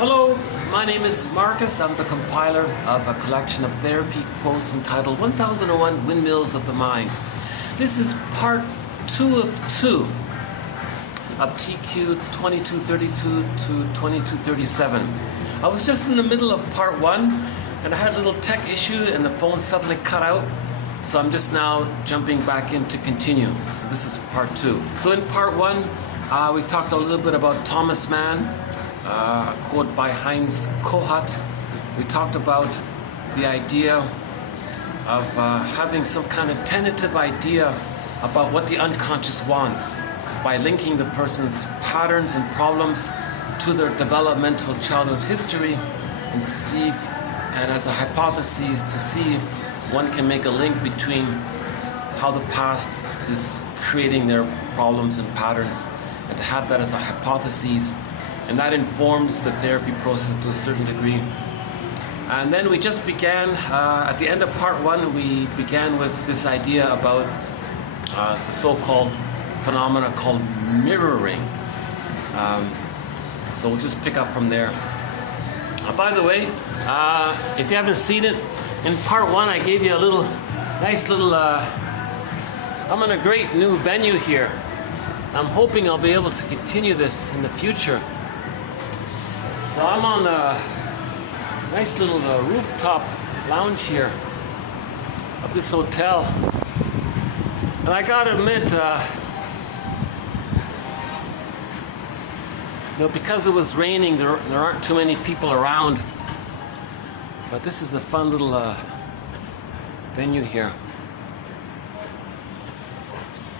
Hello, my name is Marcus. I'm the compiler of a collection of therapy quotes entitled 1001 Windmills of the Mind. This is part 2 of 2 of TQ 2232 to 2237. I was just in the middle of part 1 and I had a little tech issue and the phone suddenly cut out. So I'm just now jumping back in to continue. So this is part 2. So in part 1, we talked a little bit about Thomas Mann, a quote by Kohut. We talked about the idea of having some kind of tentative idea about what the unconscious wants by linking the person's patterns and problems to their developmental childhood history and as a hypothesis to see if one can make a link between how the past is creating their problems and patterns, and to have that as a hypothesis. And that informs the therapy process to a certain degree. And then we just began, at the end of part 1, we began with this idea about the so-called phenomena called mirroring. So we'll just pick up from there. By the way, if you haven't seen it, in part 1 I gave you a nice little, I'm in a great new venue here. I'm hoping I'll be able to continue this in the future. So I'm on a nice little rooftop lounge here of this hotel. And I gotta admit, because it was raining, there aren't too many people around. But this is a fun little venue here.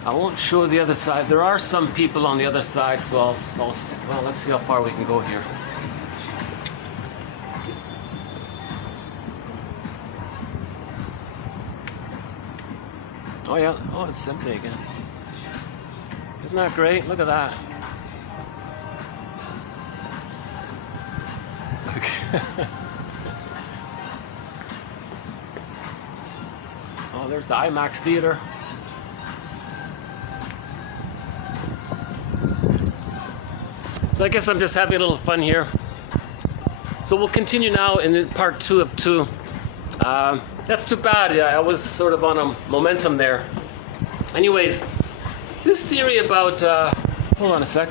I won't show the other side. There are some people on the other side, so well, let's see how far we can go here. Oh yeah, oh, it's empty again. Isn't that great? Look at that. Okay. Oh, there's the IMAX theater. So I guess I'm just having a little fun here. So we'll continue now in part 2 of 2. That's too bad. I was sort of on a momentum there. Anyways, this theory about, hold on a sec.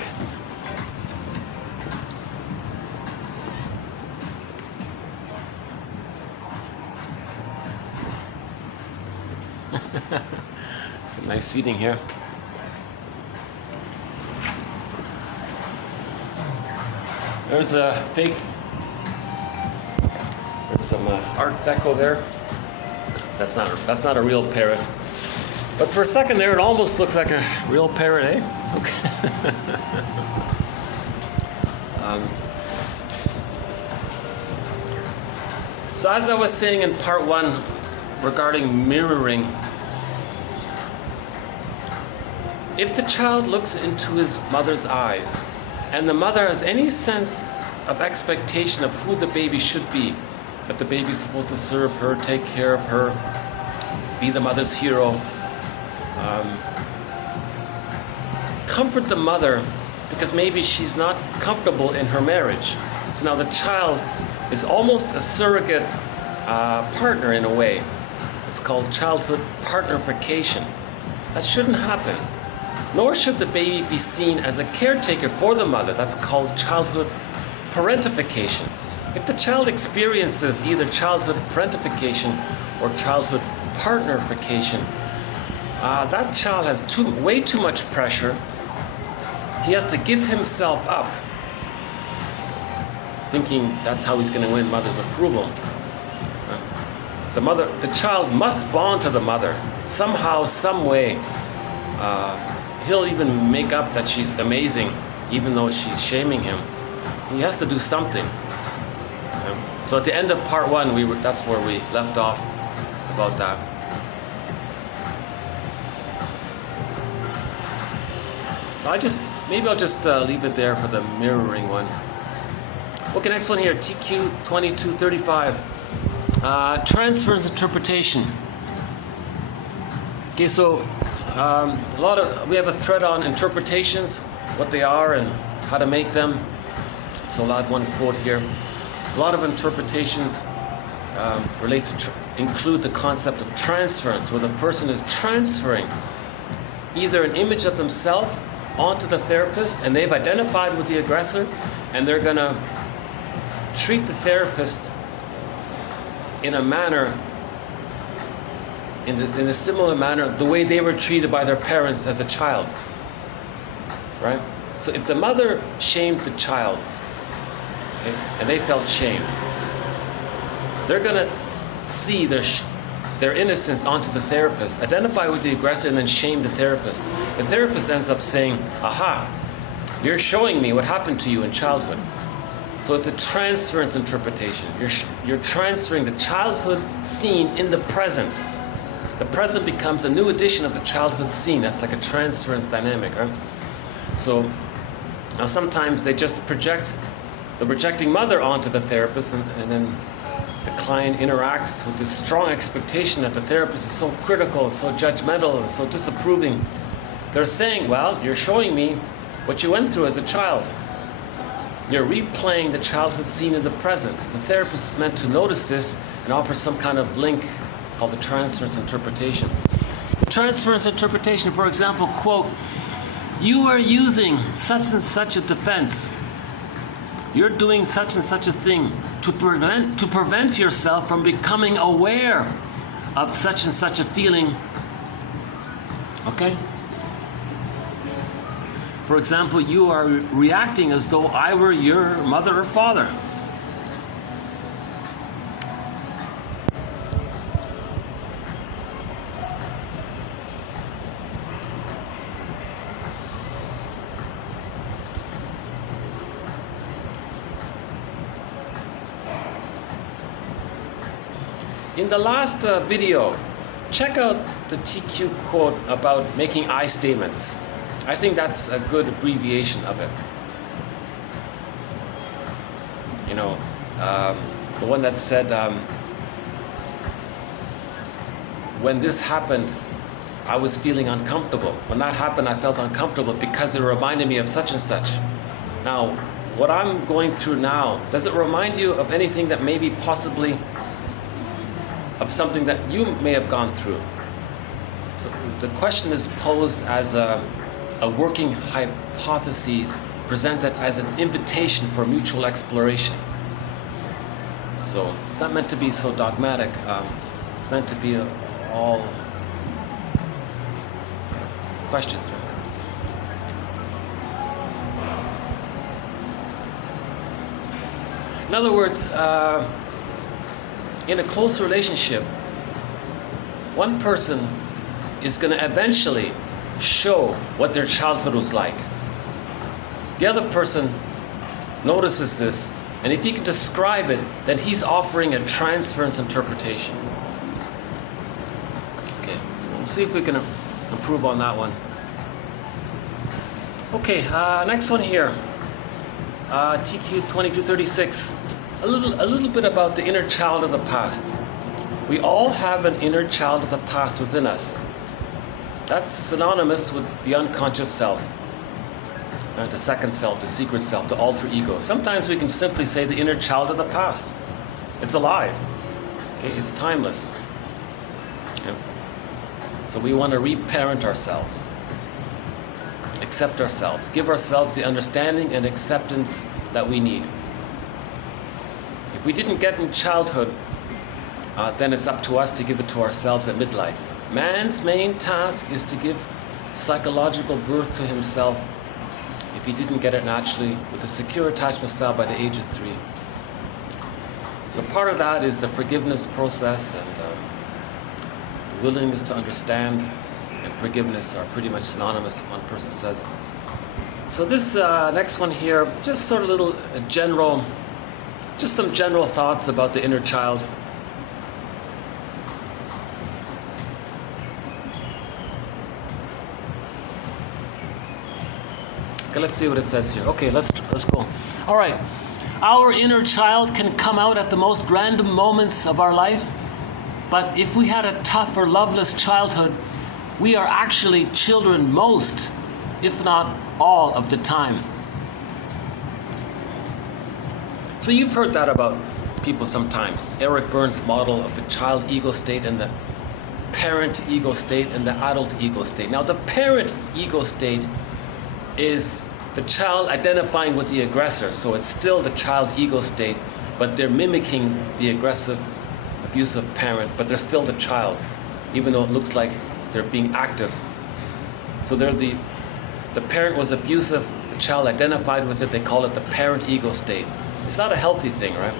Some nice seating here. There's a fake, there's some Art Deco there. That's not a real parrot. But for a second there, it almost looks like a real parrot, eh? Okay. So as I was saying in part 1 regarding mirroring, if the child looks into his mother's eyes, and the mother has any sense of expectation of who the baby should be, that the baby's supposed to serve her, take care of her, be the mother's hero, comfort the mother because maybe she's not comfortable in her marriage. So now the child is almost a surrogate partner in a way. It's called childhood partnerification. That shouldn't happen. Nor should the baby be seen as a caretaker for the mother. That's called childhood parentification. If the child experiences either childhood parentification or childhood partnerification, that child has way too much pressure. He has to give himself up, thinking that's how he's going to win mother's approval. The child must bond to the mother somehow, some way. He'll even make up that she's amazing, even though she's shaming him. He has to do something. So at the end of part 1, that's where we left off about that. So maybe I'll just leave it there for the mirroring one. Okay, next one here, TQ 2235. Transference interpretation. Okay, so we have a thread on interpretations, what they are and how to make them. So I'll add one quote here. A lot of interpretations relate to include the concept of transference, where the person is transferring either an image of themselves onto the therapist, and they've identified with the aggressor, and they're going to treat the therapist in a manner, in a similar manner, the way they were treated by their parents as a child, right? So if the mother shamed the child, okay, and they felt shamed, they're going to see their innocence onto the therapist, identify with the aggressor, and then shame the therapist. The therapist ends up saying, aha, you're showing me what happened to you in childhood. So it's a transference interpretation. You're transferring the childhood scene in the present. The present becomes a new edition of the childhood scene. That's like a transference dynamic, right? So now sometimes they just project the projecting mother onto the therapist, and then the client interacts with this strong expectation that the therapist is so critical, so judgmental, and so disapproving. They're saying, well, you're showing me what you went through as a child. You're replaying the childhood scene in the present. The therapist is meant to notice this and offer some kind of link called the transference interpretation. The transference interpretation, for example, quote, you are using such and such a defense. You're doing such and such a thing to prevent yourself from becoming aware of such and such a feeling. Okay? For example, you are reacting as though I were your mother or father. In the last video, check out the TQ quote about making I statements. I think that's a good abbreviation of it. You know, the one that said, when this happened, I was feeling uncomfortable. When that happened, I felt uncomfortable because it reminded me of such and such. Now, what I'm going through now, does it remind you of anything that maybe possibly of something that you may have gone through? So the question is posed as a working hypothesis presented as an invitation for mutual exploration. So it's not meant to be so dogmatic. It's meant to be all questions. In other words, in a close relationship, one person is going to eventually show what their childhood was like. The other person notices this, and if he can describe it, then he's offering a transference interpretation. Okay, we'll see if we can improve on that one. Okay, next one here, TQ 2236. A little bit about the inner child of the past. We all have an inner child of the past within us. That's synonymous with the unconscious self, the second self, the secret self, the alter ego. Sometimes we can simply say the inner child of the past. It's alive. Okay, it's timeless. Okay. So we want to reparent ourselves, accept ourselves, give ourselves the understanding and acceptance that we need. If we didn't get in childhood, then it's up to us to give it to ourselves at midlife. Man's main task is to give psychological birth to himself if he didn't get it naturally with a secure attachment style by the age of 3. So part of that is the forgiveness process, and the willingness to understand and forgiveness are pretty much synonymous, one person says. So this next one here, just sort of little general, just some general thoughts about the inner child. Okay, let's see what it says here. Okay, let's go. All right. Our inner child can come out at the most random moments of our life, but if we had a tough or loveless childhood, we are actually children most, if not all, of the time. So you've heard that about people sometimes. Eric Berne's model of the child ego state and the parent ego state and the adult ego state. Now the parent ego state is the child identifying with the aggressor. So it's still the child ego state, but they're mimicking the aggressive, abusive parent, but they're still the child, even though it looks like they're being active. So they're the parent was abusive, the child identified with it, they call it the parent ego state. It's not a healthy thing, right?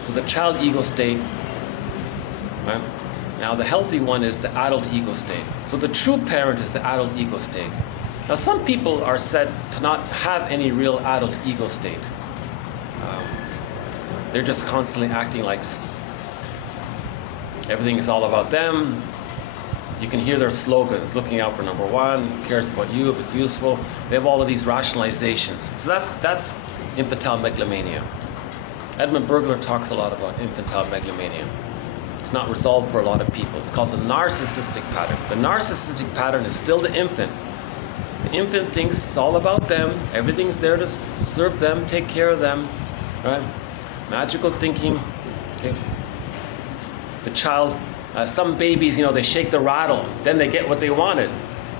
So the child ego state, right? Now the healthy one is the adult ego state. So the true parent is the adult ego state. Now some people are said to not have any real adult ego state. They're just constantly acting like everything is all about them. You can hear their slogans, looking out for number one, who cares about you if it's useful. They have all of these rationalizations. So that's infantile megalomania. Edmund Burglar talks a lot about infantile megalomania. It's not resolved for a lot of people. It's called the narcissistic pattern. The narcissistic pattern is still the infant. The infant thinks it's all about them. Everything's there to serve them, take care of them, right? Magical thinking. Okay. The child, some babies, they shake the rattle, then they get what they wanted.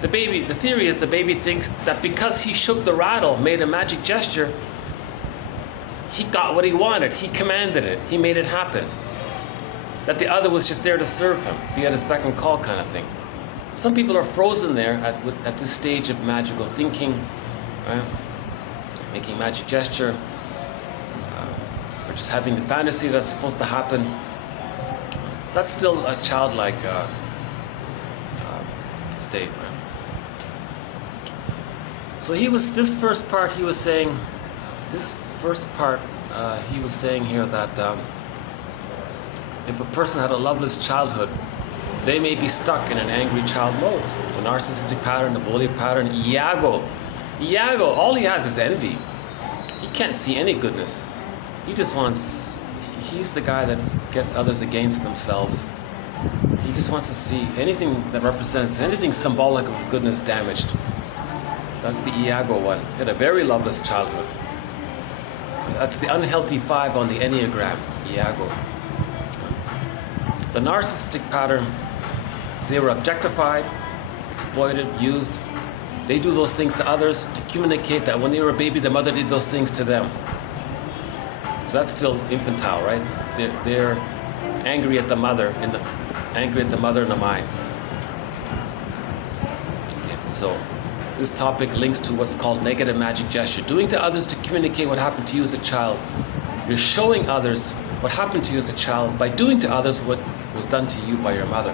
The theory is the baby thinks that because he shook the rattle, made a magic gesture, he got what he wanted. He commanded it. He made it happen. That the other was just there to serve him, be at his beck and call kind of thing. Some people are frozen there at this stage of magical thinking, right? Making magic gesture, or just having the fantasy that's supposed to happen. That's still a childlike state, right? So this first part he was saying here that if a person had a loveless childhood, they may be stuck in an angry child mode. The narcissistic pattern, the bully pattern, Iago, all he has is envy. He can't see any goodness. He's the guy that gets others against themselves. He just wants to see anything that represents, anything symbolic of goodness damaged. That's the Iago one. He had a very loveless childhood. That's the unhealthy 5 on the Enneagram, Iago. The narcissistic pattern, they were objectified, exploited, used. They do those things to others to communicate that when they were a baby, the mother did those things to them. So that's still infantile, right? They're angry at the mother, angry at the mother in the mind. So this topic links to what's called negative magic gesture. Doing to others to communicate what happened to you as a child. You're showing others what happened to you as a child by doing to others what was done to you by your mother.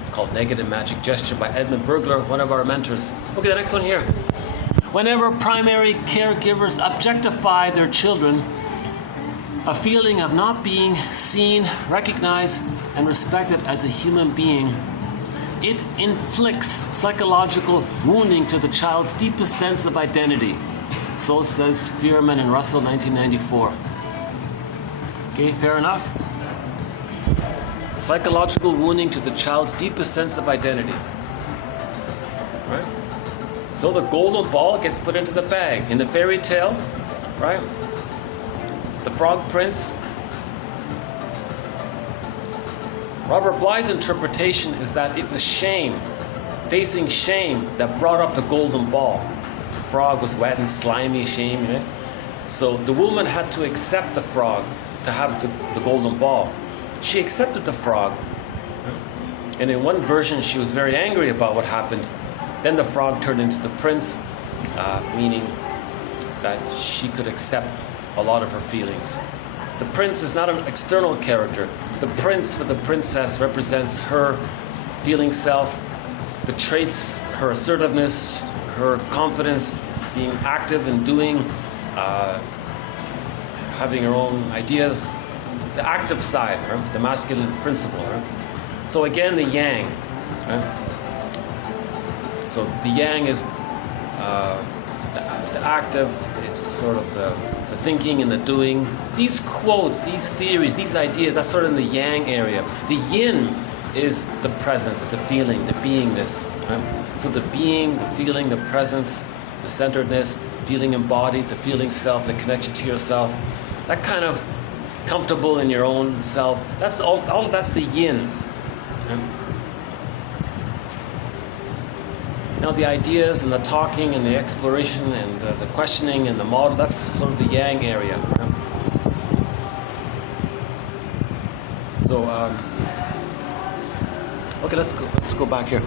It's called negative magic gesture by Edmund Burglar, one of our mentors. Okay, the next one here. Whenever primary caregivers objectify their children, a feeling of not being seen, recognized, and respected as a human being, it inflicts psychological wounding to the child's deepest sense of identity. So says Fearman and Russell, 1994. Okay, fair enough? Psychological wounding to the child's deepest sense of identity. Right? So the golden ball gets put into the bag. In the fairy tale, right? The Frog Prince. Robert Bly's interpretation is that it was shame, facing shame, that brought up the golden ball. The frog was wet and slimy, shame, right? So the woman had to accept the frog to have the golden ball. She accepted the frog. And in one version, she was very angry about what happened. Then the frog turned into the prince, meaning that she could accept a lot of her feelings. The prince is not an external character. The prince for the princess represents her feeling self, the traits, her assertiveness, her confidence, being active and doing, having her own ideas, the active side, right? The masculine principle. Right? So again, the yang. Right? So the yang is the active, it's sort of the thinking and the doing. These quotes, these theories, these ideas, that's sort of in the yang area. The yin is the presence, the feeling, the beingness. Right? So the being, the feeling, the presence, the centeredness, the feeling embodied, the feeling self, the connection to yourself. that kind of comfortable in your own self. That's all that's the yin. Now the ideas and the talking and the exploration and the questioning and the model, that's sort of the yang area. So, okay, let's go back here.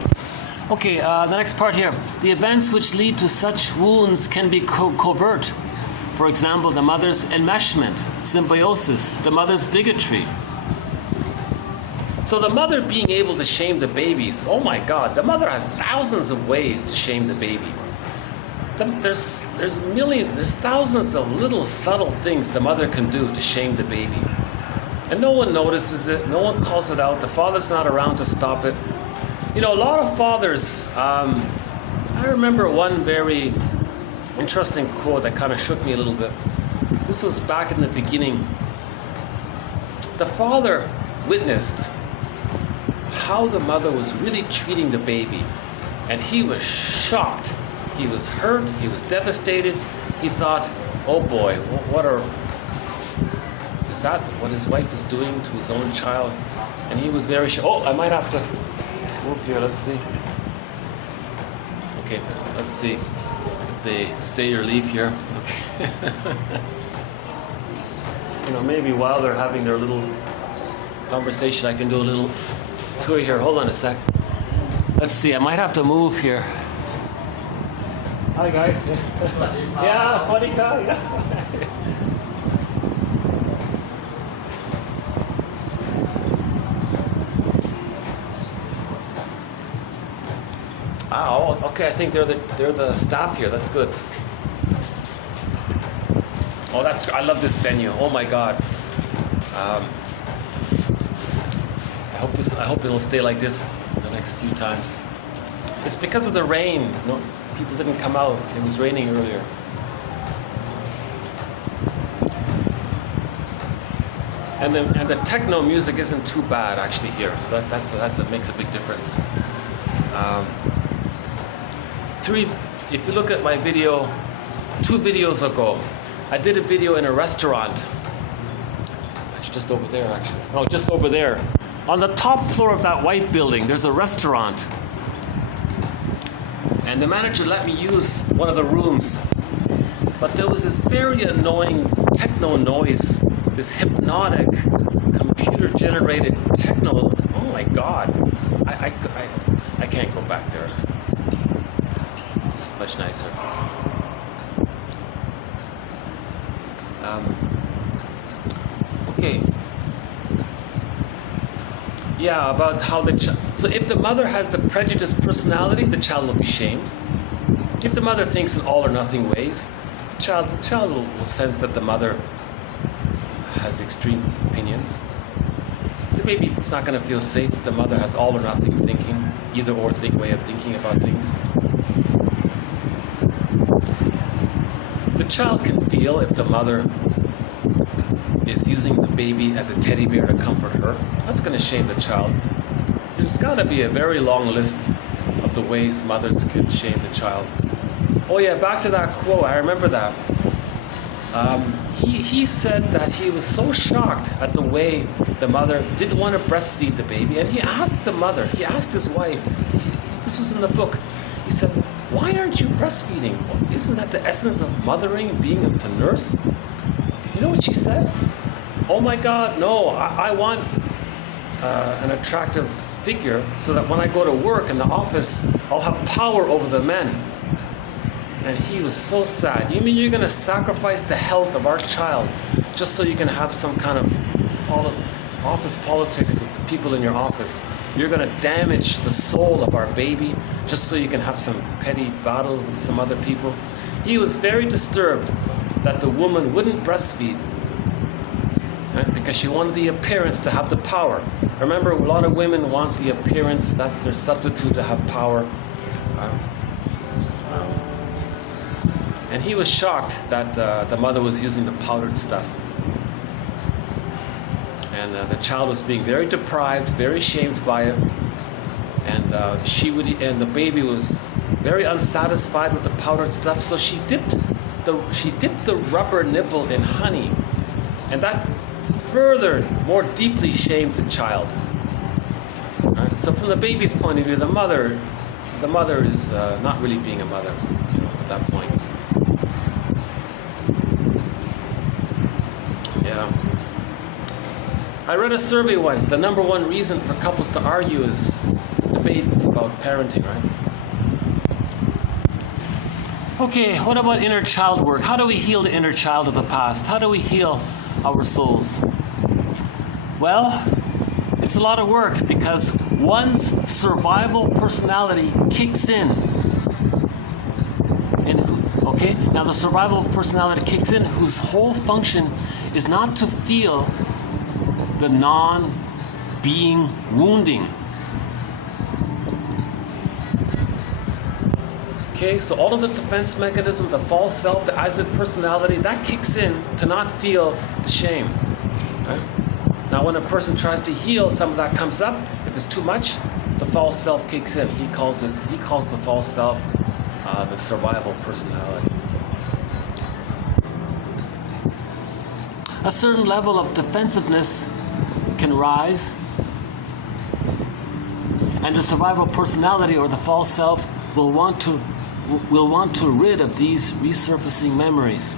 Okay, the next part here. The events which lead to such wounds can be covert. For example, the mother's enmeshment, symbiosis, the mother's bigotry. So the mother being able to shame the babies, oh my God, the mother has thousands of ways to shame the baby. There's thousands of little subtle things the mother can do to shame the baby. And no one notices it, no one calls it out, the father's not around to stop it. You know, a lot of fathers, I remember one very interesting quote that kind of shook me a little bit. This was back in the beginning. The father witnessed how the mother was really treating the baby, and he was shocked. He was hurt, he was devastated. He thought, oh boy, is that what his wife is doing to his own child? And he was very shocked. Oh, I might have to move here, let's see. Okay, let's see if they stay or leave here. Okay. You know, maybe while they're having their little conversation, I can do a little tour here. Hold on a sec. Let's see, I might have to move here. Hi guys. Yeah, funny guy. Yeah. Oh, okay. I think they're the staff here. That's good. Oh, I love this venue. Oh my God. I hope it'll stay like this for the next few times. It's because of the rain. No, people didn't come out. It was raining earlier. And the techno music isn't too bad actually here. So that makes a big difference. If you look at my video, 2 videos ago, I did a video in a restaurant. Actually, just over there, actually. Oh, just over there. On the top floor of that white building, there's a restaurant. And the manager let me use one of the rooms. But there was this very annoying techno noise, this hypnotic, computer-generated techno. Oh my God. I can't go back there. It's much nicer. Okay. Yeah, about how the child. So if the mother has the prejudiced personality, the child will be shamed. If the mother thinks in all or nothing ways, the child will sense that the mother has extreme opinions. The baby is not going to feel safe if the mother has all or nothing thinking, either or way of thinking about things. The child can feel if the mother is using the baby as a teddy bear to comfort her. That's going to shame the child. There's got to be a very long list of the ways mothers could shame the child. Oh yeah, back to that quote. I remember that. He said that he was so shocked at the way the mother didn't want to breastfeed the baby, and he asked his wife, this was in the book, he said, why aren't you breastfeeding? Isn't that the essence of mothering, being to nurse? You know what she said? Oh my God, no, I want an attractive figure so that when I go to work in the office, I'll have power over the men. And he was so sad. You mean you're going to sacrifice the health of our child just so you can have some kind of office politics with the people in your office? You're going to damage the soul of our baby just so you can have some petty battle with some other people? He was very disturbed that the woman wouldn't breastfeed, right? Because she wanted the appearance to have the power. Remember, a lot of women want the appearance. That's their substitute to have power. And he was shocked that the mother was using the powdered stuff. And the child was being very deprived, very shamed by it. And the baby was very unsatisfied with the powdered stuff, so she dipped the rubber nipple in honey And that further, more deeply shamed the child. Right? So from the baby's point of view, the mother is not really being a mother at that point. Yeah. I read a survey once. The number one reason for couples to argue is debates about parenting, right? Okay, what about inner child work? How do we heal the inner child of the past? How do we heal our souls? Well, it's a lot of work because one's survival personality kicks in. Okay, now the survival personality kicks in whose whole function is not to feel the non-being wounding. Okay, so all of the defense mechanism, the false self, the as-if personality, that kicks in to not feel the shame. Right? Now when a person tries to heal, some of that comes up. If it's too much, the false self kicks in. He calls the false self the survival personality. A certain level of defensiveness can rise, and the survival personality or the false self will want to rid of these resurfacing memories,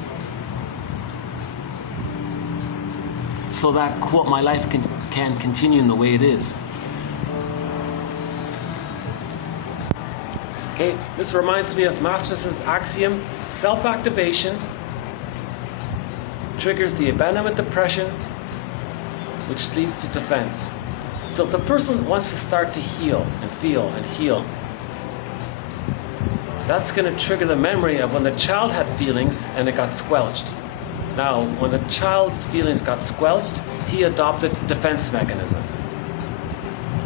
so that, quote, my life can continue in the way it is. Okay, this reminds me of Masterson's axiom: self-activation triggers the abandonment depression, which leads to defense. So if the person wants to start to heal and feel and heal, that's going to trigger the memory of when the child had feelings and it got squelched. Now, when the child's feelings got squelched, he adopted defense mechanisms.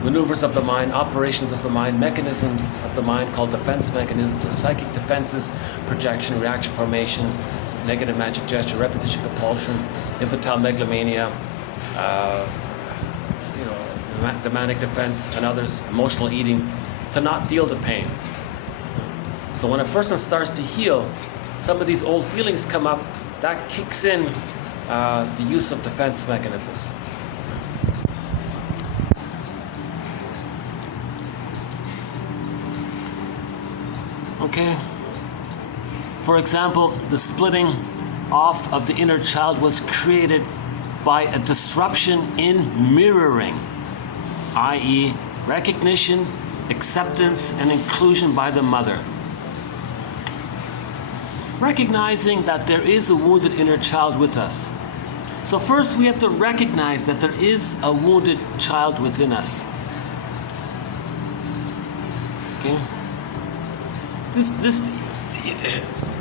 Maneuvers of the mind, operations of the mind, mechanisms of the mind called defense mechanisms or psychic defenses: projection, reaction formation, negative magic gesture, repetition compulsion, infantile megalomania, the manic defense, and others, emotional eating, to not feel the pain. So when a person starts to heal, some of these old feelings come up, that kicks in the use of defense mechanisms. Okay. For example, the splitting off of the inner child was created by a disruption in mirroring, i.e., recognition, acceptance, and inclusion by the mother. Recognizing that there is a wounded inner child with us. So first we have to recognize that there is a wounded child within us. Okay?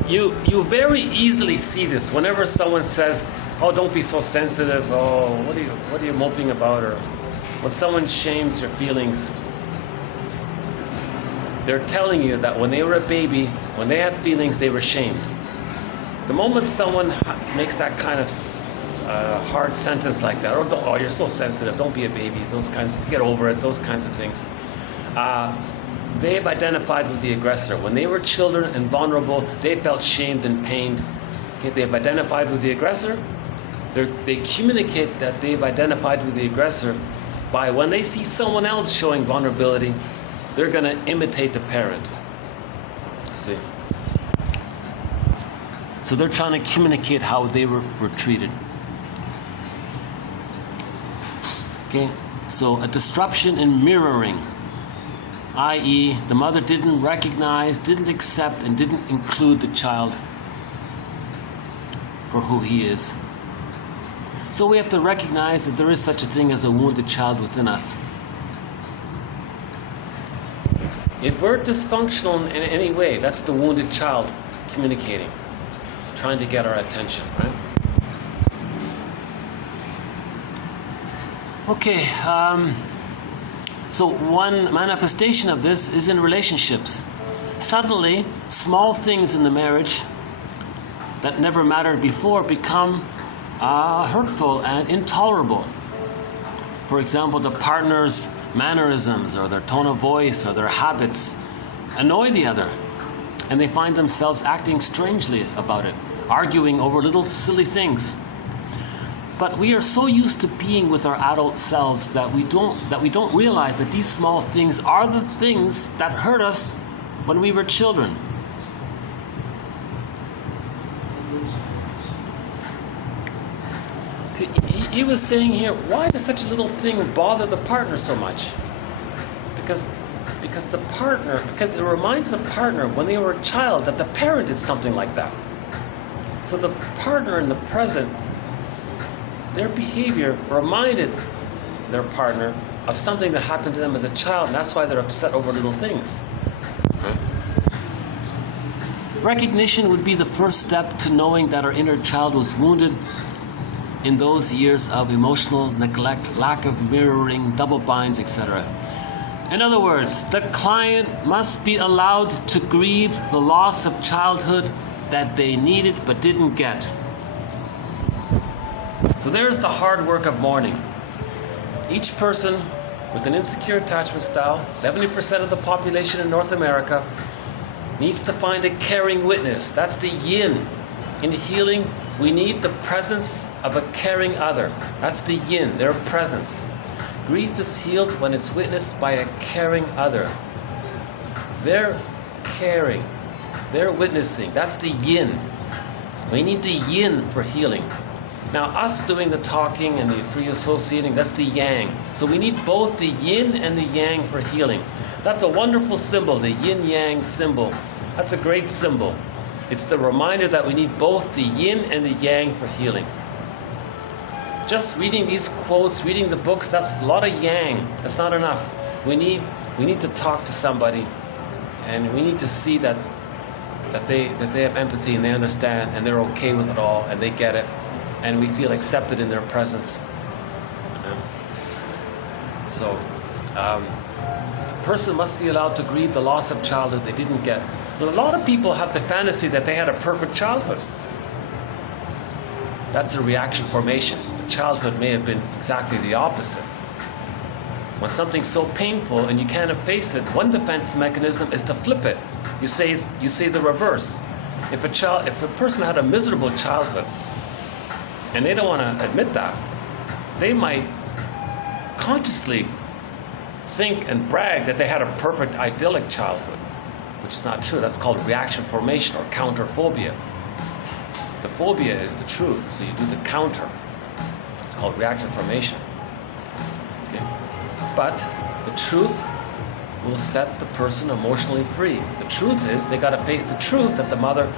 You very easily see this whenever someone says, "Oh, don't be so sensitive. Oh, what are you moping about?" Or when someone shames your feelings, they're telling you that when they were a baby, when they had feelings, they were shamed. The moment someone makes that kind of hard sentence like that, or "Oh, you're so sensitive. Don't be a baby." Those kinds of, get over it. Those kinds of things. They've identified with the aggressor. When they were children and vulnerable, they felt shamed and pained. Okay, they've identified with the aggressor. They communicate that they've identified with the aggressor by when they see someone else showing vulnerability, they're going to imitate the parent. See? So they're trying to communicate how they were treated. Okay, so a disruption in mirroring, i.e., the mother didn't recognize, didn't accept, and didn't include the child for who he is. So we have to recognize that there is such a thing as a wounded child within us. If we're dysfunctional in any way, that's the wounded child communicating, trying to get our attention, right? Okay, so one manifestation of this is in relationships. Suddenly, small things in the marriage that never mattered before become hurtful and intolerable. For example, the partner's mannerisms or their tone of voice or their habits annoy the other, and they find themselves acting strangely about it, arguing over little silly things. But we are so used to being with our adult selves that we don't realize that these small things are the things that hurt us when we were children. He was saying here, why does such a little thing bother the partner so much? Because it reminds the partner when they were a child that the parent did something like that. So the partner in the present, their behavior reminded their partner of something that happened to them as a child, and that's why they're upset over little things. Recognition would be the first step to knowing that our inner child was wounded in those years of emotional neglect, lack of mirroring, double binds, etc. In other words, the client must be allowed to grieve the loss of childhood that they needed but didn't get. So there's the hard work of mourning. Each person with an insecure attachment style, 70% of the population in North America, needs to find a caring witness. That's the yin. In healing, we need the presence of a caring other. That's the yin, their presence. Grief is healed when it's witnessed by a caring other. They're caring. They're witnessing. That's the yin. We need the yin for healing. Now, us doing the talking and the free associating, that's the yang. So we need both the yin and the yang for healing. That's a wonderful symbol, the yin-yang symbol. That's a great symbol. It's the reminder that we need both the yin and the yang for healing. Just reading these quotes, reading the books, that's a lot of yang. That's not enough. We need to talk to somebody, and we need to see that they have empathy and they understand and they're okay with it all and they get it, and we feel accepted in their presence. A person must be allowed to grieve the loss of childhood they didn't get. A lot of people have the fantasy that they had a perfect childhood. That's a reaction formation. The childhood may have been exactly the opposite. When something's so painful and you can't face it, one defense mechanism is to flip it. You say the reverse. If a person had a miserable childhood and they don't want to admit that, they might consciously think and brag that they had a perfect idyllic childhood, which is not true. That's called reaction formation or counterphobia. The phobia is the truth, so you do the counter. It's called reaction formation. Okay. But the truth will set the person emotionally free. The truth is they got to face the truth that the mother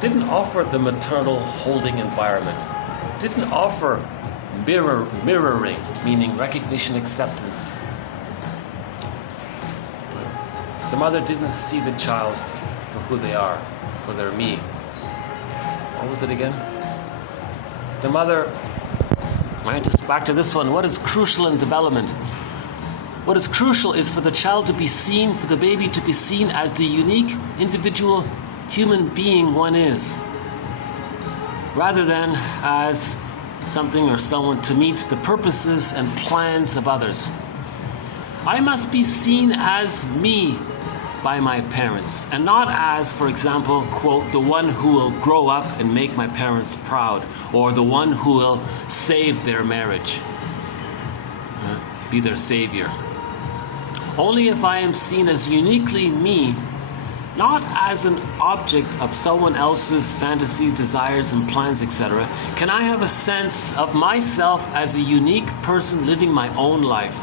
didn't offer the maternal holding environment, didn't offer mirroring, meaning recognition, acceptance. The mother didn't see the child for who they are, for their me. What was it again? The mother, right, just back to this one. What is crucial in development? What is crucial is for the child to be seen, for the baby to be seen as the unique individual human being one is, rather than as something or someone to meet the purposes and plans of others. I must be seen as me by my parents, and not as, for example, quote, the one who will grow up and make my parents proud, or the one who will save their marriage, be their savior. Only if I am seen as uniquely me, not as an object of someone else's fantasies, desires, and plans, etc., can I have a sense of myself as a unique person living my own life.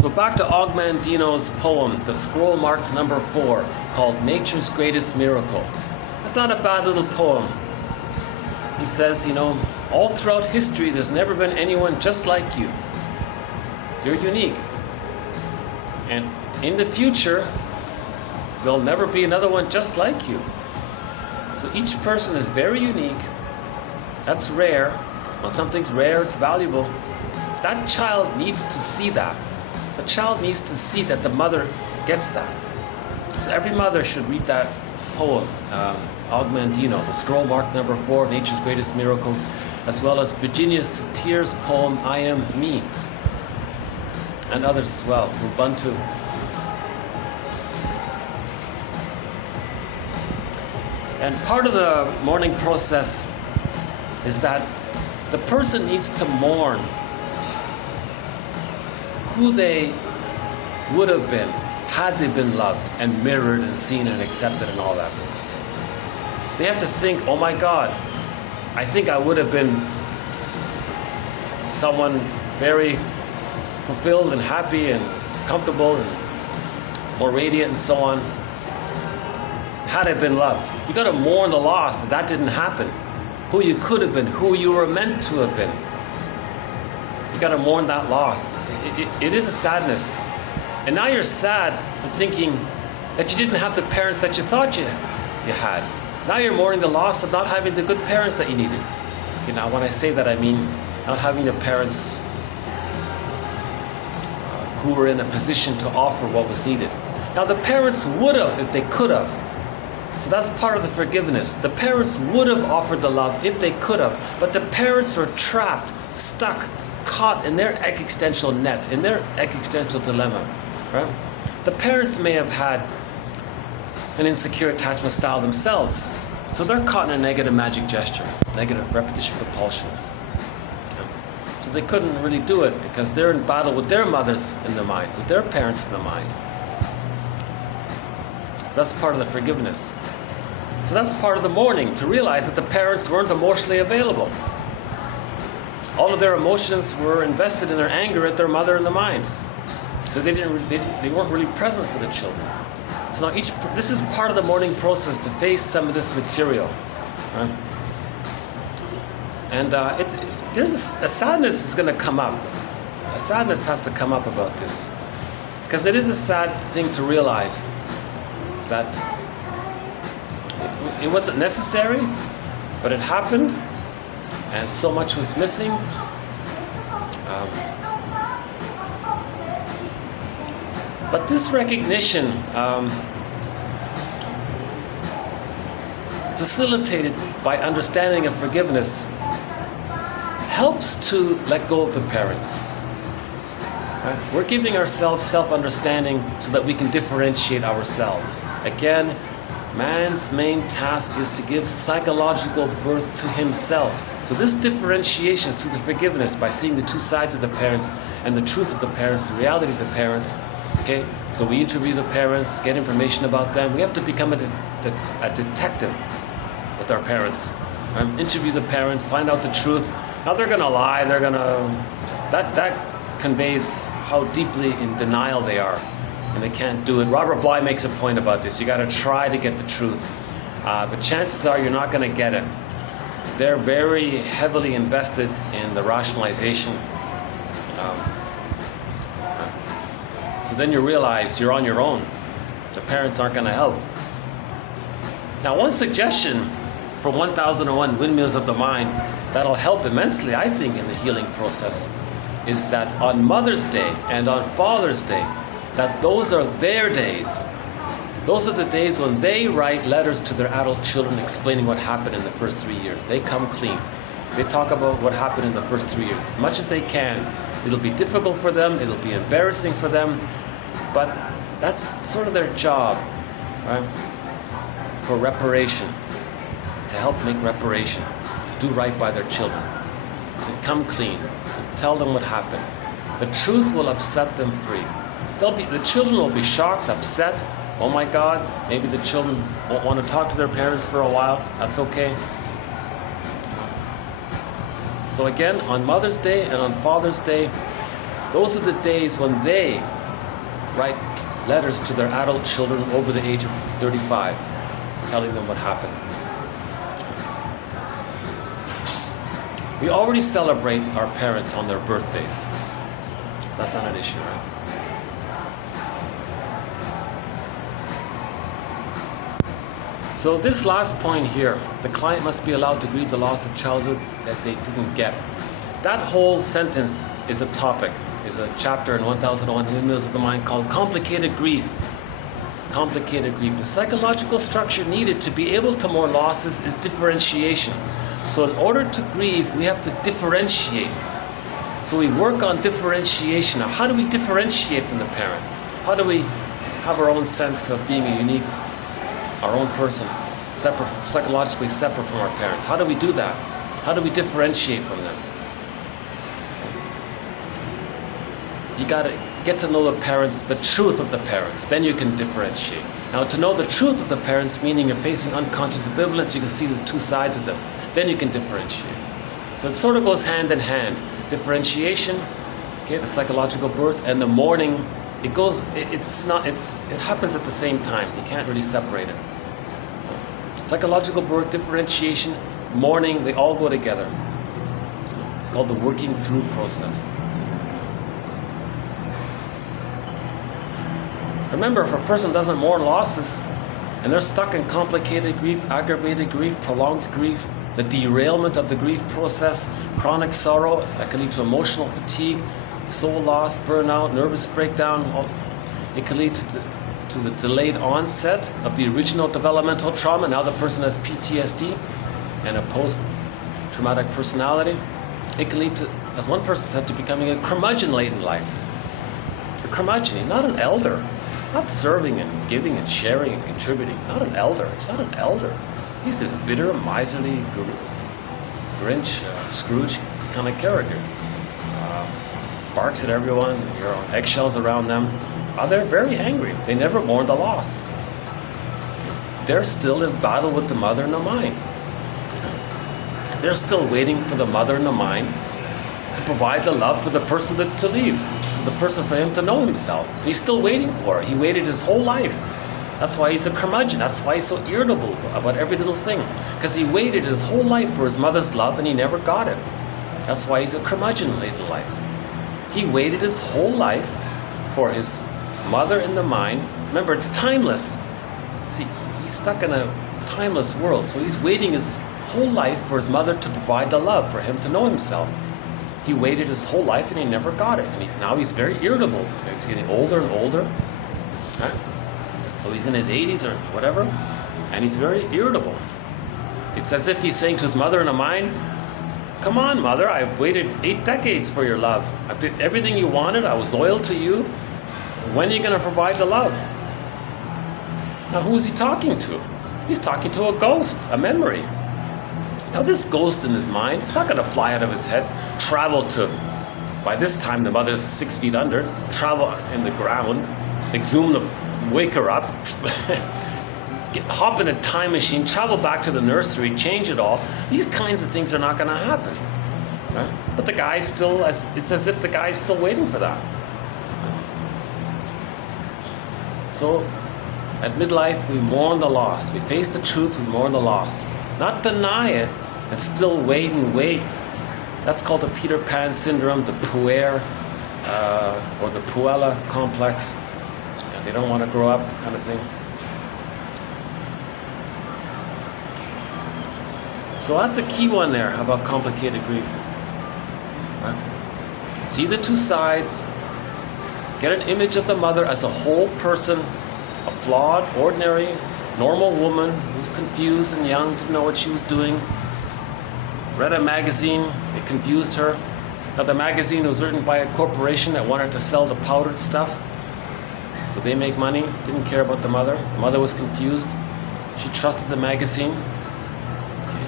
So back to Ogmandino's poem, the scroll marked number 4, called Nature's Greatest Miracle. It's not a bad little poem. He says, all throughout history, there's never been anyone just like you. You're unique. And in the future, there'll never be another one just like you. So each person is very unique. That's rare. When something's rare, it's valuable. That child needs to see that. The child needs to see that the mother gets that. So every mother should read that poem, Ogmandino, the scroll marked number 4, Nature's Greatest Miracle, as well as Virginia Satir's poem, I Am Me, and others as well, Ubuntu. And part of the mourning process is that the person needs to mourn who they would have been had they been loved and mirrored and seen and accepted and all that. They have to think, oh my God, I think I would have been someone very fulfilled and happy and comfortable and more radiant and so on had I been loved. You got to mourn the loss that didn't happen. Who you could have been, who you were meant to have been. You got to mourn that loss. It is a sadness. And now you're sad for thinking that you didn't have the parents that you thought you had. Now you're mourning the loss of not having the good parents that you needed. You know, when I say that, I mean not having the parents who were in a position to offer what was needed. Now the parents would have if they could have. So that's part of the forgiveness. The parents would have offered the love if they could have, but the parents were trapped, stuck, caught in their existential net, in their existential dilemma, right? The parents may have had an insecure attachment style themselves, so they're caught in a negative magic gesture, negative repetition compulsion. So they couldn't really do it because they're in battle with their mothers in their minds, with their parents in their mind. So that's part of the forgiveness. So that's part of the mourning, to realize that the parents weren't emotionally available. All of their emotions were invested in their anger at their mother in the mind. So they weren't really present for the children. So now this is part of the mourning process, to face some of this material, right? And there's a sadness is going to come up. A sadness has to come up about this, because it is a sad thing to realize that it wasn't necessary, but it happened, and so much was missing. But this recognition, facilitated by understanding of forgiveness, helps to let go of the parents. Right? We're giving ourselves self-understanding so that we can differentiate ourselves. Again, man's main task is to give psychological birth to himself. So this differentiation through the forgiveness, by seeing the two sides of the parents and the truth of the parents, the reality of the parents. Okay, so we interview the parents, get information about them. We have to become a detective with our parents. Interview the parents, find out the truth. Now they're gonna lie. They're gonna. That conveys how deeply in denial they are, and they can't do it. Robert Bly makes a point about this. You got to try to get the truth, but chances are you're not going to get it. They're very heavily invested in the rationalization. So then you realize you're on your own. The parents aren't going to help. Now, one suggestion from 1001 Windmills of the Mind that'll help immensely, I think, in the healing process, is that on Mother's Day and on Father's Day, that those are their days. Those are the days when they write letters to their adult children explaining what happened in the first 3 years. They come clean. They talk about what happened in the first 3 years as much as they can. It'll be difficult for them, it'll be embarrassing for them, but that's sort of their job, right? For reparation, to help make reparation, to do right by their children, to come clean, to tell them what happened. The truth will upset them free. The children will be shocked, upset. Oh my God, maybe the children won't want to talk to their parents for a while. That's okay. So again, on Mother's Day and on Father's Day, those are the days when they write letters to their adult children over the age of 35, telling them what happened. We already celebrate our parents on their birthdays, so that's not an issue, right? So this last point here, the client must be allowed to grieve the loss of childhood that they didn't get. That whole sentence is a topic, is a chapter in 1001 Windmills of the Mind called Complicated Grief. Complicated grief. The psychological structure needed to be able to mourn losses is differentiation. So in order to grieve, we have to differentiate. So we work on differentiation. Now, how do we differentiate from the parent? How do we have our own sense of being a unique, our own person? psychologically separate from our parents. How do we do that? How do we differentiate from them? You got to get to know the parents, the truth of the parents. Then you can differentiate. Now, to know the truth of the parents, meaning you're facing unconscious ambivalence, you can see the two sides of them. Then you can differentiate. So it sort of goes hand in hand. Differentiation, okay, the psychological birth, and the mourning. It happens at the same time. You can't really separate it. Psychological birth, differentiation, mourning, they all go together. It's called the working through process. Remember, if a person doesn't mourn losses and they're stuck in complicated grief, aggravated grief, prolonged grief, the derailment of the grief process, chronic sorrow that can lead to emotional fatigue, soul loss, burnout, nervous breakdown, it can lead to the delayed onset of the original developmental trauma. Now the person has PTSD and a post-traumatic personality. It can lead to, as one person said, to becoming a curmudgeon late in life. The curmudgeon, not an elder. Not serving and giving and sharing and contributing. Not an elder. He's not an elder. He's this bitter, miserly, Grinch, Scrooge kind of character. Barks at everyone, you're on eggshells around them. They're very angry. They never mourn the loss. They're still in battle with the mother and the mind. They're still waiting for the mother and the mind to provide the love for the person to leave. So the person for him to know himself. He's still waiting for it. He waited his whole life. That's why he's a curmudgeon. That's why he's so irritable about every little thing. Because he waited his whole life for his mother's love and he never got it. That's why he's a curmudgeon late in life. He waited his whole life for his mother in the mind. Remember, it's timeless. See, he's stuck in a timeless world. So he's waiting his whole life for his mother to provide the love, for him to know himself. He waited his whole life and he never got it. And now he's very irritable. He's getting older and older. Right? So he's in his 80s or whatever, and he's very irritable. It's as if he's saying to his mother in the mind, come on, mother, I've waited 8 decades for your love. I did everything you wanted. I was loyal to you. When are you going to provide the love? Now, who is he talking to? He's talking to a ghost, a memory. Now, this ghost in his mind, it's not going to fly out of his head, travel to, by this time the mother's 6 feet under, travel in the ground, exhume them, wake her up, hop in a time machine, travel back to the nursery, change it all. These kinds of things are not going to happen. Right? But the guy's still, it's as if the guy's still waiting for that. So, at midlife, we mourn the loss. We face the truth, we mourn the loss. Not deny it, and still wait and wait. That's called the Peter Pan syndrome, the puer, or the puella complex. Yeah, they don't want to grow up, kind of thing. So that's a key one there about complicated grief. Right? See the two sides. Get an image of the mother as a whole person, a flawed, ordinary, normal woman who's confused and young, didn't know what she was doing. Read a magazine, it confused her. Now the magazine was written by a corporation that wanted to sell the powdered stuff. So they make money, didn't care about the mother. The mother was confused. She trusted the magazine.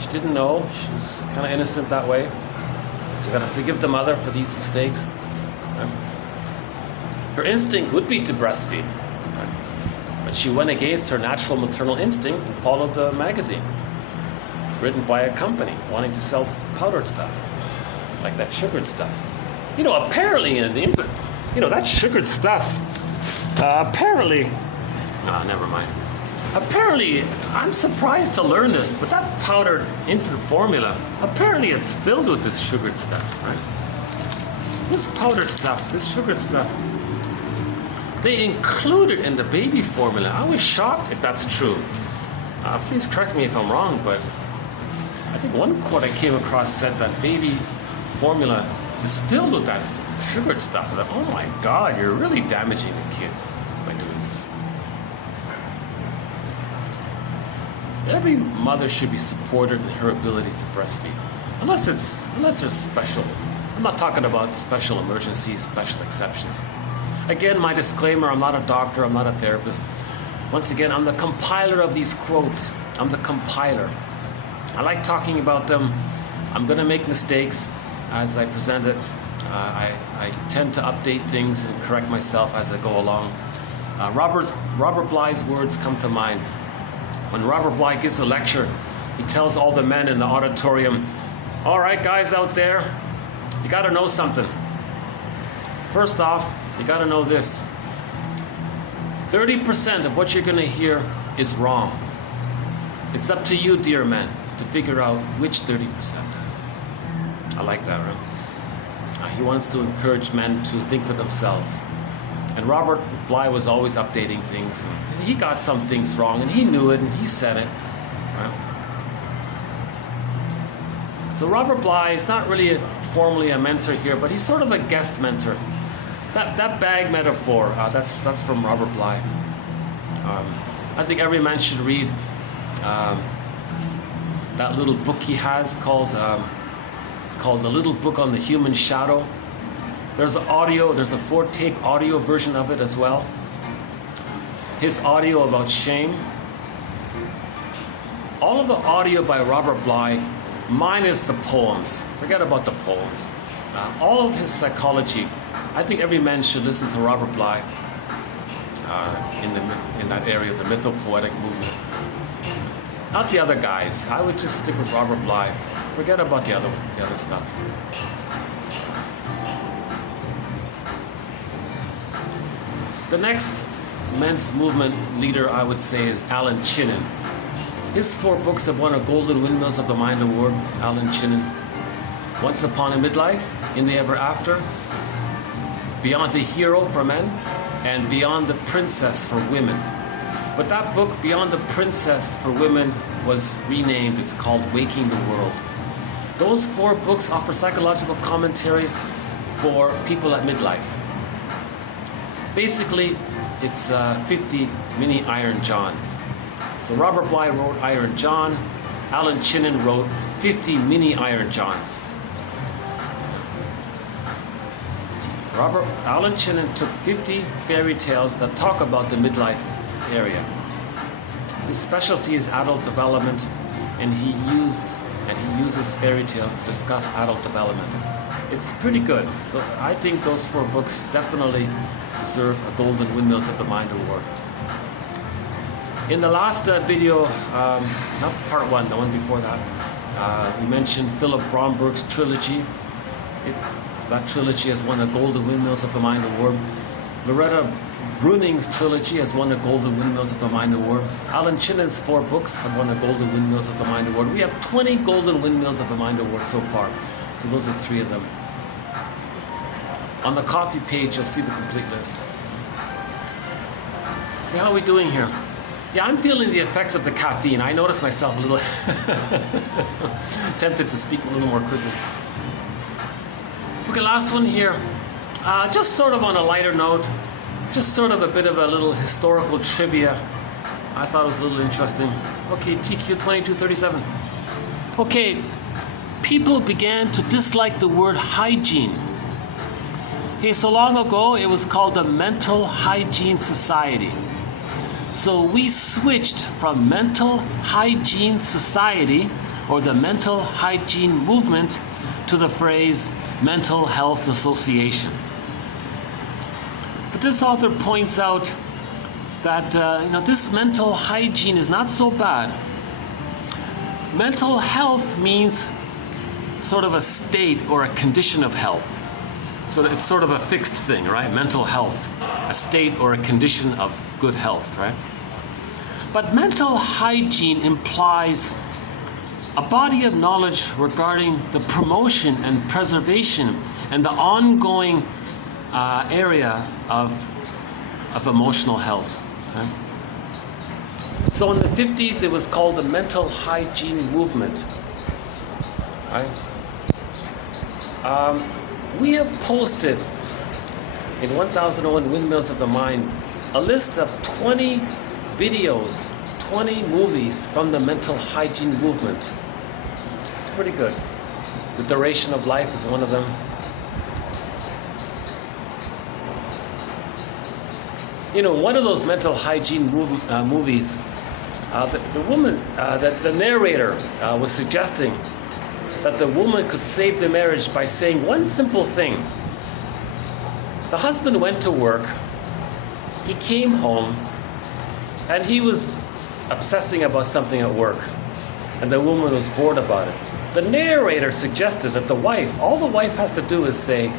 She didn't know, she was kind of innocent that way. So we gotta forgive the mother for these mistakes. Right? Her instinct would be to breastfeed. Right? But she went against her natural maternal instinct and followed the magazine, written by a company wanting to sell powdered stuff, like that sugared stuff. You know, apparently in the infant, you know, that sugared stuff, apparently, never mind. Apparently, I'm surprised to learn this, but that powdered infant formula, apparently it's filled with this sugared stuff, right? This powdered stuff, this sugared stuff, they include it in the baby formula. I was shocked if that's true. Please correct me if I'm wrong, but I think one quote I came across said that baby formula is filled with that sugared stuff. I thought, oh my God, you're really damaging the kid by doing this. Every mother should be supported in her ability to breastfeed, unless there's special. I'm not talking about special emergencies, special exceptions. Again, my disclaimer, I'm not a doctor, I'm not a therapist. Once again, I'm the compiler of these quotes. I'm the compiler. I like talking about them. I'm going to make mistakes as I present it. I tend to update things and correct myself as I go along. Robert Bly's words come to mind. When Robert Bly gives a lecture, he tells all the men in the auditorium, all right, guys out there, you got to know something. First off, you got to know this. 30% of what you're going to hear is wrong. It's up to you, dear men, to figure out which 30%. I like that, right? He wants to encourage men to think for themselves. And Robert Bly was always updating things. And he got some things wrong, and he knew it, and he said it. Right? So Robert Bly is not really formally a mentor here, but he's sort of a guest mentor. That bag metaphor, that's from Robert Bly. I think every man should read that little book he has called, it's called The Little Book on the Human Shadow. There's a 4-take audio version of it as well. His audio about shame. All of the audio by Robert Bly, minus the poems. Forget about the poems. All of his psychology. I think every man should listen to Robert Bly in that area of the mythopoetic movement. Not the other guys. I would just stick with Robert Bly. Forget about the other stuff. The next men's movement leader, I would say, is Alan Chinen. His 4 books have won a Golden Windmills of the Mind Award. Alan Chinen. Once Upon a Midlife, In the Ever After, Beyond the Hero for Men, and Beyond the Princess for Women. But that book, Beyond the Princess for Women, was renamed. It's called Waking the World. Those 4 books offer psychological commentary for people at midlife. Basically, it's 50 mini Iron Johns. So Robert Bly wrote Iron John. Alan Chinen wrote 50 mini Iron Johns. Alan Chinen took 50 fairy tales that talk about the midlife area. His specialty is adult development, and he uses fairy tales to discuss adult development. It's pretty good. I think those 4 books definitely deserve a Golden Windmills of the Mind Award. In the last video, not part 1, the one before that, we mentioned Philip Bromberg's trilogy. That trilogy has won a Golden Windmills of the Mind Award. Loretta Bruning's trilogy has won a Golden Windmills of the Mind Award. Alan Chinen's 4 books have won a Golden Windmills of the Mind Award. We have 20 Golden Windmills of the Mind Awards so far. So those are 3 of them. On the coffee page, you'll see the complete list. Okay, how are we doing here? Yeah, I'm feeling the effects of the caffeine. I notice myself a little tempted to speak a little more quickly. Okay, last one here. Just sort of on a lighter note, just sort of a bit of a little historical trivia. I thought it was a little interesting. Okay, TQ 2237. Okay, people began to dislike the word hygiene. Okay, so long ago it was called the Mental Hygiene Society. So we switched from Mental Hygiene Society, or the Mental Hygiene Movement, to the phrase Mental Health Association. But this author points out that this mental hygiene is not so bad. Mental health means sort of a state or a condition of health. So it's sort of a fixed thing, right? Mental health, a state or a condition of good health, right? But mental hygiene implies a body of knowledge regarding the promotion and preservation and the ongoing area of emotional health. Okay? So in the 50s, it was called the Mental Hygiene Movement. Right? We have posted in 1001 Windmills of the Mind a list of 20 videos, 20 movies from the Mental Hygiene Movement. It's pretty good. The Duration of Life is one of them. One of those mental hygiene movies the woman, the narrator was suggesting that the woman could save the marriage by saying one simple thing. The husband went to work, he came home, and he was obsessing about something at work, and the woman was bored about it. The narrator suggested that all the wife has to do is say,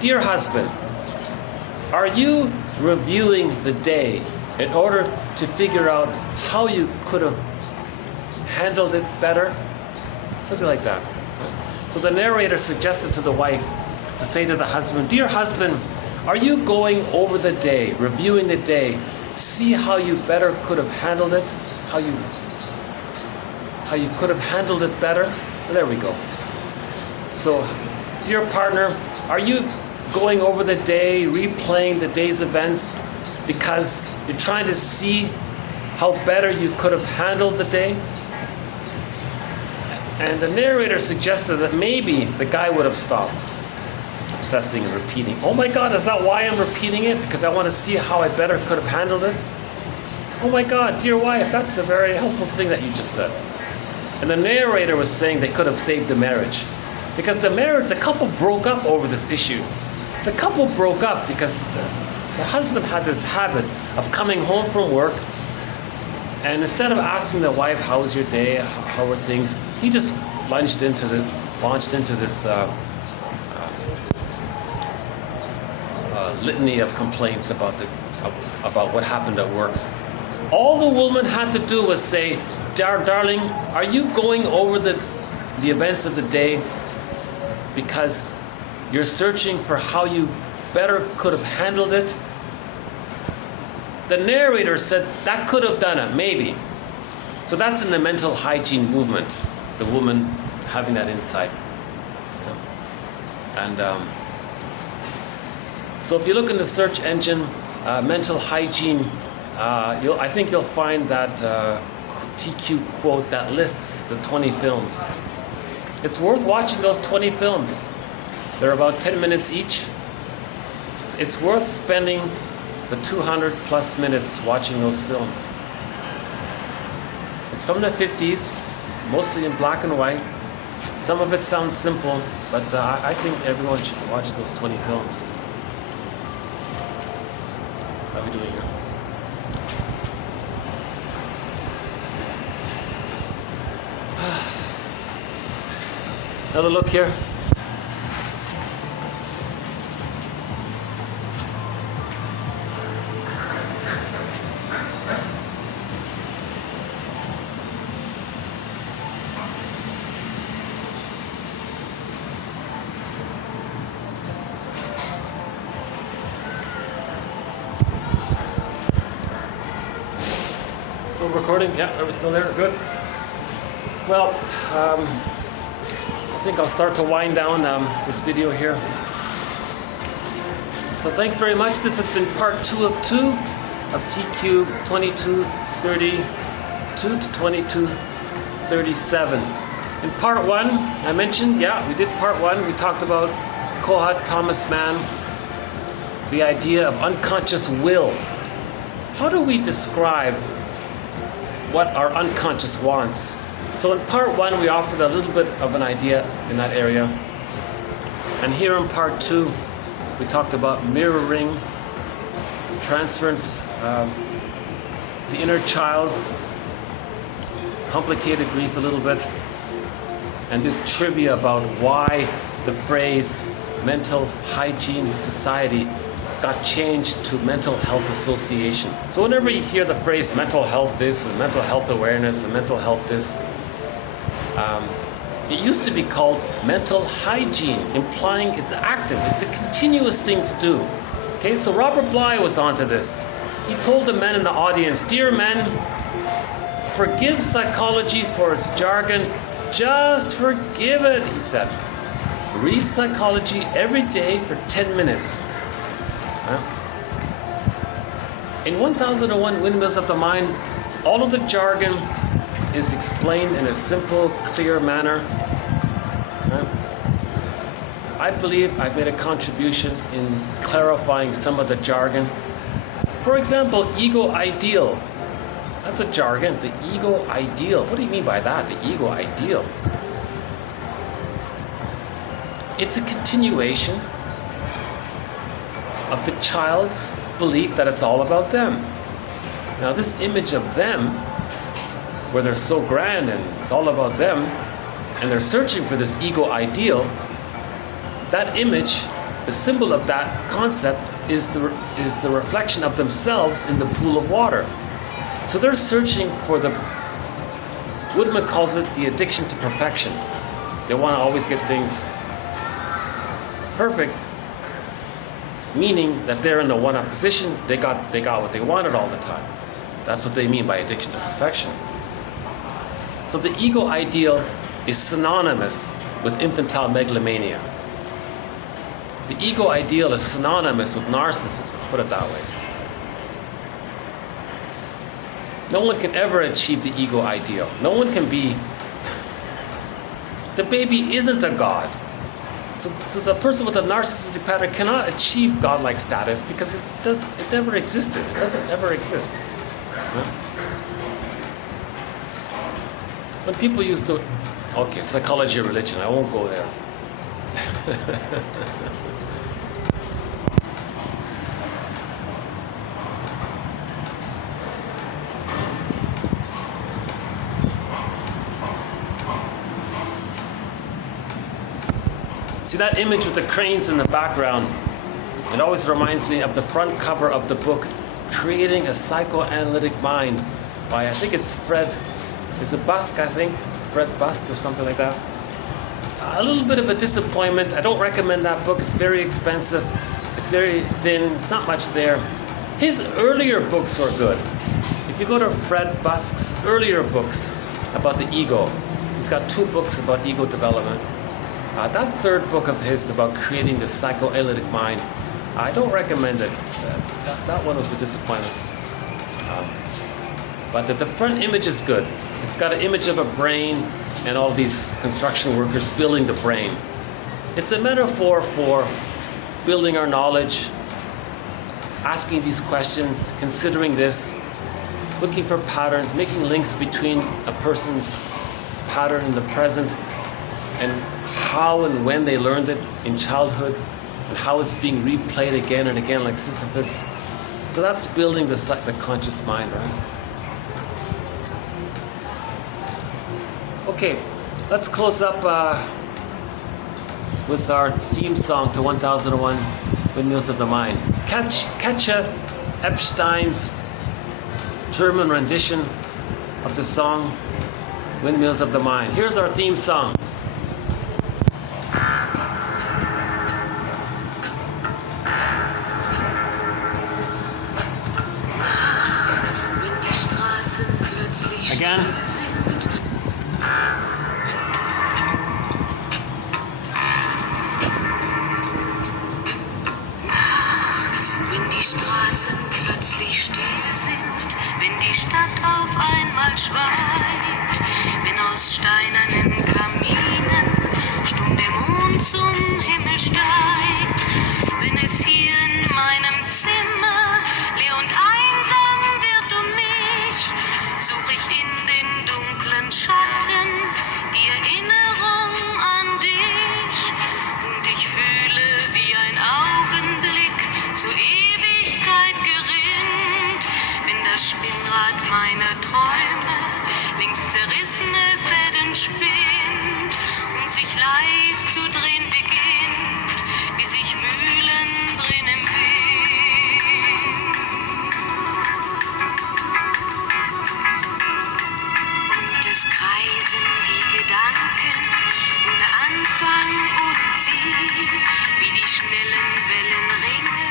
"Dear husband, are you reviewing the day in order to figure out how you could have handled it better?" Something like that. So the narrator suggested to the wife to say to the husband, "Dear husband, are you going over the day, reviewing the day, to see how you better could have handled it? How you could have handled it better?" There we go. So, dear partner, are you going over the day, replaying the day's events because you're trying to see how better you could have handled the day? And the narrator suggested that maybe the guy would have stopped obsessing and repeating. "Oh my God, is that why I'm repeating it? Because I want to see how I better could have handled it? Oh my God, dear wife, that's a very helpful thing that you just said." And the narrator was saying they could have saved the marriage. Because the couple broke up over this issue. The couple broke up because the husband had this habit of coming home from work, and instead of asking the wife, "How was your day? How were things?" he just launched into this litany of complaints about what happened at work. All the woman had to do was say, "Darling, are you going over the events of the day because you're searching for how you better could have handled it?" The narrator said that could have done it, maybe. So that's in the mental hygiene movement, the woman having that insight. And so if you look in the search engine, mental hygiene, I think you'll find that TQ quote that lists the 20 films. It's worth watching those 20 films. They're about 10 minutes each. It's worth spending the 200 plus minutes watching those films. It's from the 50s, mostly in black and white. Some of it sounds simple, but I think everyone should watch those 20 films. How are we doing here? Another look here. Still recording? Yeah, are we still there? Good. Well, I think I'll start to wind down this video here. So thanks very much. This has been part 2 of TQ 2232 to 2237. In part 1, I mentioned, we did part 1. We talked about Kohut Mann, the idea of unconscious will. How do we describe what our unconscious wants? So in part 1, we offered a little bit of an idea in that area. And here in part 2, we talked about mirroring, transference, the inner child, complicated grief a little bit, and this trivia about why the phrase mental hygiene society got changed to mental health association. So whenever you hear the phrase mental health this, and mental health awareness, and mental health this, it used to be called mental hygiene, implying it's active, it's a continuous thing to do. Okay, so Robert Bly was onto this. He told the men in the audience, "Dear men, forgive psychology for its jargon, just forgive it," he said. "Read psychology every day for 10 minutes. In 1001 Windmills of the Mind, all of the jargon is explained in a simple, clear manner. I believe I've made a contribution in clarifying some of the jargon. For example, ego ideal. That's a jargon. The ego ideal. What do you mean by that? The ego ideal. It's a continuation of the child's belief that it's all about them. Now, this image of them, where they're so grand and it's all about them, and they're searching for this ego ideal, that image, the symbol of that concept, is the reflection of themselves in the pool of water. So they're searching for the, Woodman calls it the addiction to perfection. They want to always get things perfect, meaning that they're in the one-up position. They got what they wanted all the time. That's what they mean by addiction to perfection. So the ego ideal is synonymous with infantile megalomania. The ego ideal is synonymous with narcissism, put it that way. No one can ever achieve the ego ideal. No one can be. The baby isn't a god. So the person with a narcissistic pattern cannot achieve godlike status because it never existed. It doesn't ever exist. Huh? When people use the, okay, psychology of religion, I won't go there. See that image with the cranes in the background? It always reminds me of the front cover of the book, Creating a Psychoanalytic Mind, by, I think it's Fred, is it Busk, I think? Fred Busk or something like that. A little bit of a disappointment. I don't recommend that book. It's very expensive. It's very thin. It's not much there. His earlier books were good. If you go to Fred Busk's earlier books about the ego, he's got 2 books about ego development. That third book of his about creating the psychoanalytic mind, I don't recommend it. That one was a disappointment. But the front image is good. It's got an image of a brain and all these construction workers building the brain. It's a metaphor for building our knowledge, asking these questions, considering this, looking for patterns, making links between a person's pattern in the present and how and when they learned it in childhood and how it's being replayed again and again like Sisyphus. So that's building the conscious mind, right? Okay, let's close up with our theme song to 1001 Windmills of the Mind. Katja Epstein's German rendition of the song Windmills of the Mind. Here's our theme song. Again. Nachts, wenn die Straßen plötzlich still sind, wenn die Stadt auf einmal schweigt, wenn aus steinernen Kaminen stumm der Mond zum Himmel steigt, wenn es hier in meinem Zimmer leer und einsam wird mich, such ich in den dunklen Schatten die Erinnerung an dich und ich fühle, wie ein Augenblick zur Ewigkeit gerinnt, wenn das Spinnrad meiner Träume links zerrissene Fäden spinnt und sich leis zu drehen beginnt, wie sich Mühlen drin im Wind. Kreisen die Gedanken, ohne Anfang, ohne Ziel, wie die schnellen Wellenringe,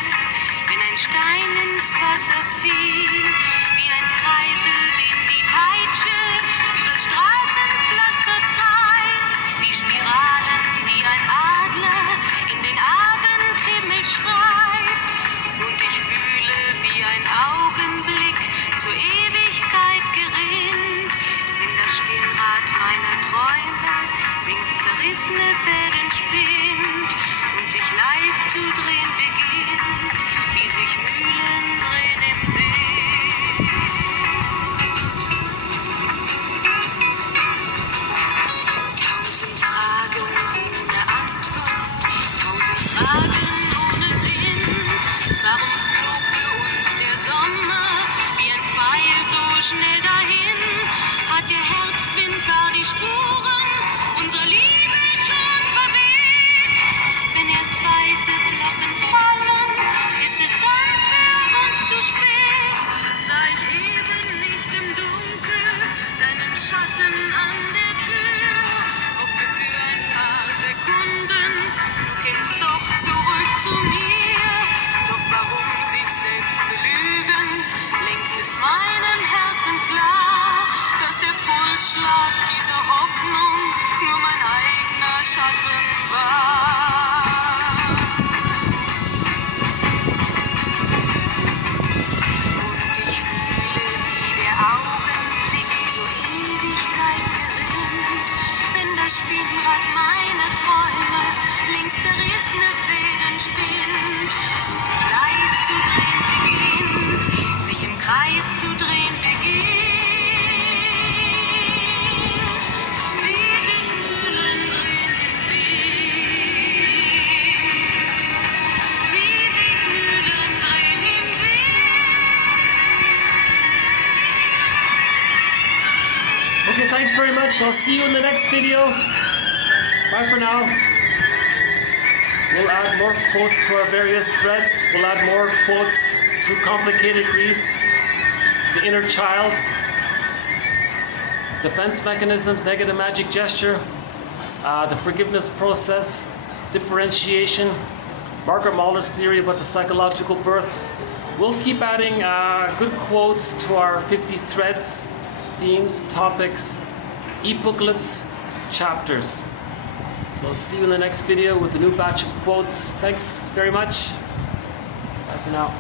wenn ein Stein ins Wasser fiel, wie ein Kreisel, den die Peitsche übers Straßenpflaster treibt, wie Spiralen, die ein Adler in den Abendhimmel schreibt, und ich fühle, wie ein Augenblick zur Ewigkeit gerinnt, wenn das Spinnrad meiner Träume links zerrissene Fäden spinnt und sich leis zu drehen beginnt, wie sich Mühlen drehen im Wind. Schatten war. Und ich fühle, wie der Augenblick zur Ewigkeit gewinnt, wenn das Spinnrad meiner Träume links zerrissene Fäden spinnt und sich leis zu drehen beginnt, sich im Kreis zu drehen beginnt. Wie sich Mühlen drehen im Wind. Wie sich Mühlen drehen im Wind. Okay, thanks very much. I'll see you in the next video. Bye for now. We'll add more quotes to our various threads. We'll add more quotes to complicated grief, the inner child, defense mechanisms, negative magic gesture, the forgiveness process, differentiation, Margaret Mahler's theory about the psychological birth. We'll keep adding good quotes to our 50 threads, themes, topics, e-booklets, chapters. So I'll see you in the next video with a new batch of quotes. Thanks very much. Bye for now.